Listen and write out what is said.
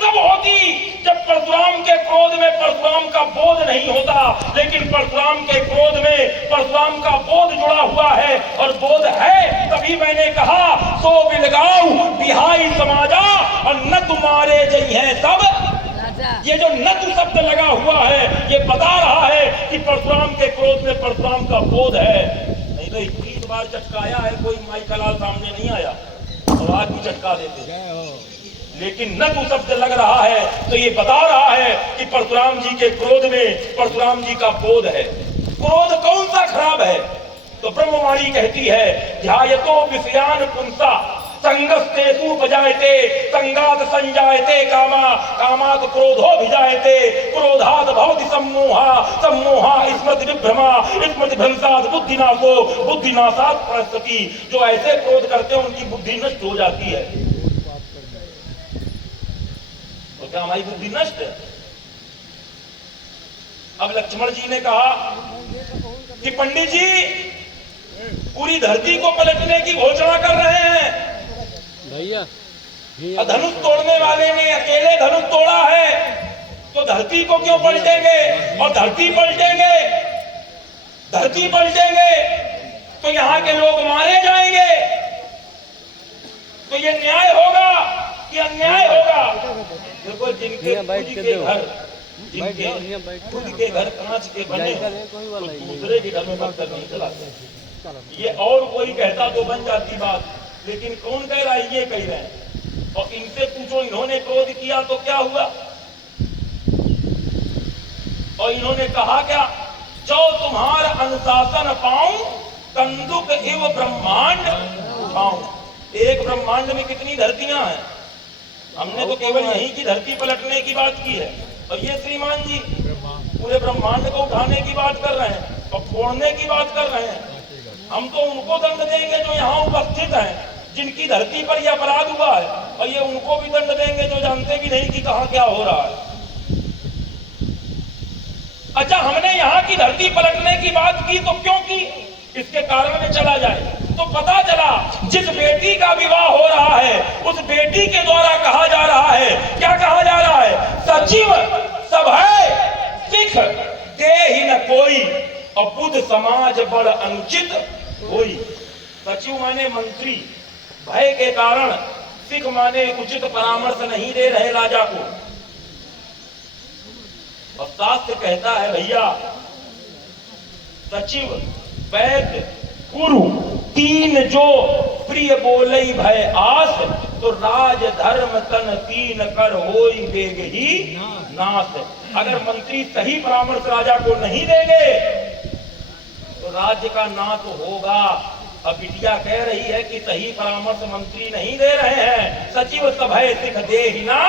तब होती जब परशुराम के क्रोध में परशुराम का बोध नहीं होता, लेकिन परशुराम के क्रोध में परशुराम का बोध जुड़ा हुआ है और बोध है। तभी मैंने कहा सो बिलगाऊ बिहाई समाजा और न तुम्हारे जई है सब। ये जो नतु शब्द लगा हुआ है ये बता रहा है कि परशुराम के क्रोध में परशुराम का बोध है। नहीं तो 21 बार चटकाया है, कोई माइकलाल सामने नहीं आया और आज भी चटका देते, लेकिन नतु शब्द लग रहा है तो ये बता रहा है कि परशुराम जी के क्रोध में परशुराम जी का बोध है। क्रोध कौन सा खराब है? तो ब्रह्मवाणी कहती है ध्यायतो विषयान पुंसा संगस्ते उपजायते संगात संजायते कामा कामात क्रोधो भिजायते क्रोधात भवति सम्मोहा सम्मोहा स्मृति विभ्रमा स्मृति भ्रंशात बुद्धिनाशो बुद्धिनाशात प्रस्तति। जो ऐसे क्रोध करते हैं उनकी बुद्धि नष्ट हो जाती है। तो क्या हमारी बुद्धि नष्ट है? अब लक्ष्मण जी ने कहा कि पंडित जी पूरी धरती को पलटने की घोषणा कर रहे हैं भैया, धनुष तोड़ने वाले ने अकेले धनुष तोड़ा है तो धरती को क्यों पलटेंगे? और धरती पलटेंगे तो यहाँ के लोग मारे जाएंगे। तो ये न्याय होगा कि अन्याय होगा? देखो जिनके खुद के घर कांच के बने तो दूसरे के घर में मत नहीं चलाते। ये और कोई कहता तो बन जाती बात, लेकिन कौन कह रहा है? ये कह रहे हैं। और इनसे पूछो इन्होंने क्रोध किया तो क्या हुआ? और इन्होंने कहा क्या? जो तुम्हारा अनुशासन पाऊं कंदुक एव ब्रह्मांड उठाऊं। एक ब्रह्मांड में कितनी धरतियां हैं? हमने तो केवल यहीं की धरती पलटने की बात की है और ये श्रीमान जी पूरे ब्रह्मांड को उठाने की बात कर रहे हैं और फोड़ने की बात कर रहे हैं। हम तो उनको दंड देंगे जो यहाँ उपस्थित हैं, जिनकी धरती पर यह अपराध हुआ है, और ये उनको भी दंड देंगे जो जानते भी नहीं कि कहाँ क्या हो रहा है। अच्छा, हमने यहाँ की धरती पलटने की बात की तो क्यों की? इसके कारण में चला जाए तो पता चला जिस बेटी का विवाह हो रहा है उस बेटी के द्वारा कहा जा रहा है, क्या कहा जा रहा है? सचिव सभय सिख दे ही न कोई और बुद्ध समाज बड़ अनुचित होई। सचिव माने मंत्री, भय के कारण सिख माने उचित परामर्श नहीं दे रहे राजा को। और शास्त्र कहता है भैया सचिव वैद्य गुरु तीन जो प्रिय बोले भय आस तो राज धर्म तन तीन कर होई देग ही नाश। अगर मंत्री सही परामर्श राजा को नहीं देंगे तो राज्य का नाश होगा। अब बिटिया कह रही है कि सही परामर्श मंत्री नहीं दे रहे हैं, सचिव सभय सिख दे ही ना